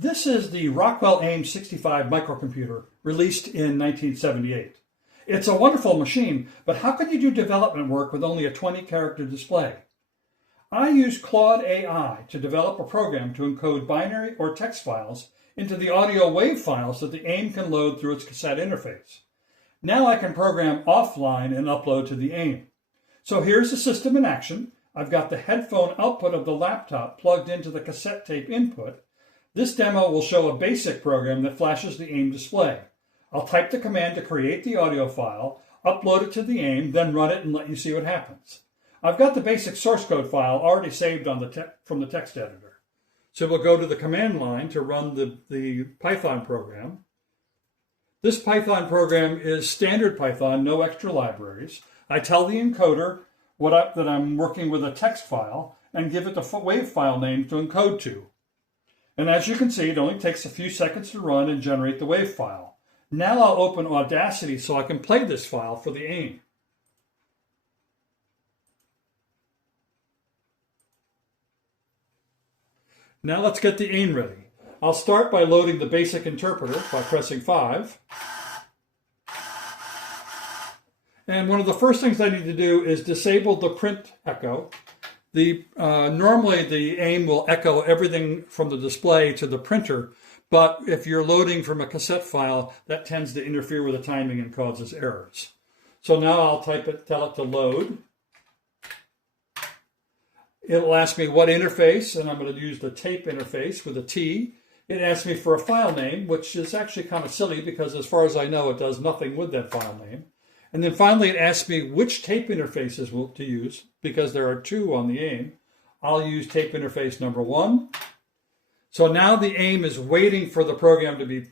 This is the Rockwell AIM-65 microcomputer released in 1978. It's a wonderful machine, but how can you do development work with only a 20-character display? I used Claude AI to develop a program to encode binary or text files into the audio wave files that the AIM can load through its cassette interface. Now I can program offline and upload to the AIM. So here's the system in action. I've got the headphone output of the laptop plugged into the cassette tape input. This demo will show a basic program that flashes the AIM display. I'll type the command to create the audio file, upload it to the AIM, then run it and let you see what happens. I've got the basic source code file already saved on from the text editor. So we'll go to the command line to run the Python program. This Python program is standard Python, no extra libraries. I tell the encoder that I'm working with a text file and give it the wave file name to encode to. And as you can see, it only takes a few seconds to run and generate the wave file. Now I'll open Audacity so I can play this file for the AIM. Now let's get the AIM ready. I'll start by loading the basic interpreter by pressing 5. And one of the first things I need to do is disable the print echo. Normally the AIM will echo everything from the display to the printer, but if you're loading from a cassette file, that tends to interfere with the timing and causes errors. So now I'll tell it to load. It'll ask me what interface, and I'm going to use the tape interface with a T. It asks me for a file name, which is actually kind of silly because as far as I know, it does nothing with that file name. And then finally, it asks me which tape interfaces to use, because there are 2 on the AIM. I'll use tape interface number 1. So now the AIM is waiting for the program to be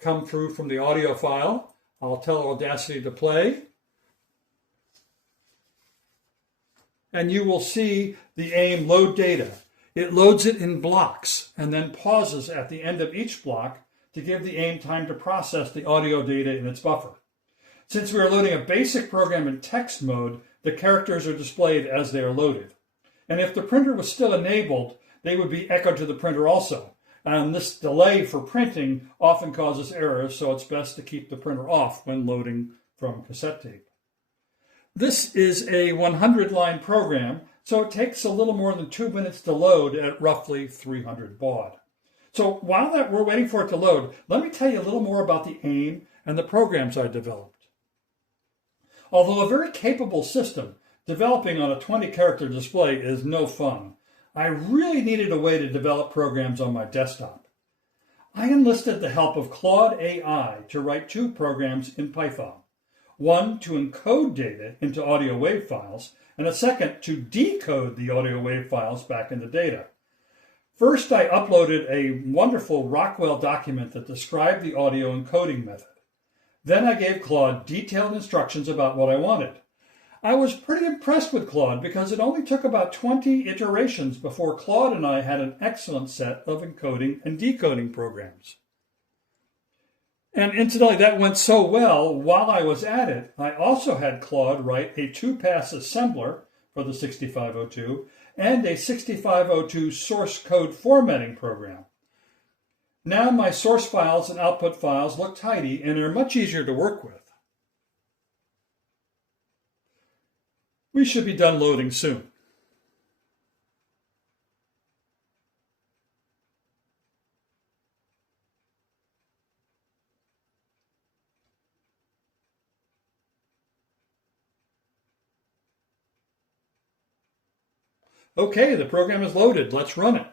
come through from the audio file. I'll tell Audacity to play. And you will see the AIM load data. It loads it in blocks and then pauses at the end of each block to give the AIM time to process the audio data in its buffer. Since we are loading a basic program in text mode, the characters are displayed as they are loaded. And if the printer was still enabled, they would be echoed to the printer also. And this delay for printing often causes errors, so it's best to keep the printer off when loading from cassette tape. This is a 100-line program, so it takes a little more than 2 minutes to load at roughly 300 baud. So while we're waiting for it to load, let me tell you a little more about the AIM and the programs I developed. Although a very capable system, developing on a 20-character display is no fun. I really needed a way to develop programs on my desktop. I enlisted the help of Claude AI to write 2 programs in Python. One to encode data into audio wave files, and a second to decode the audio wave files back into data. First, I uploaded a wonderful Rockwell document that described the audio encoding method. Then I gave Claude detailed instructions about what I wanted. I was pretty impressed with Claude because it only took about 20 iterations before Claude and I had an excellent set of encoding and decoding programs. And incidentally, that went so well, while I was at it, I also had Claude write a 2-pass assembler for the 6502 and a 6502 source code formatting program. Now my source files and output files look tidy and are much easier to work with. We should be done loading soon. Okay, the program is loaded. Let's run it.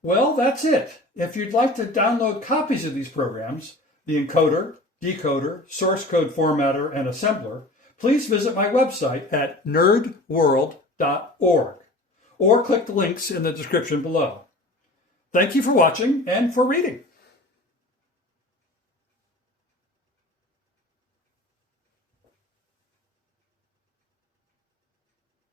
Well, that's it. If you'd like to download copies of these programs, the encoder, decoder, source code formatter, and assembler, please visit my website at nerdworld.org or click the links in the description below. Thank you for watching and for reading.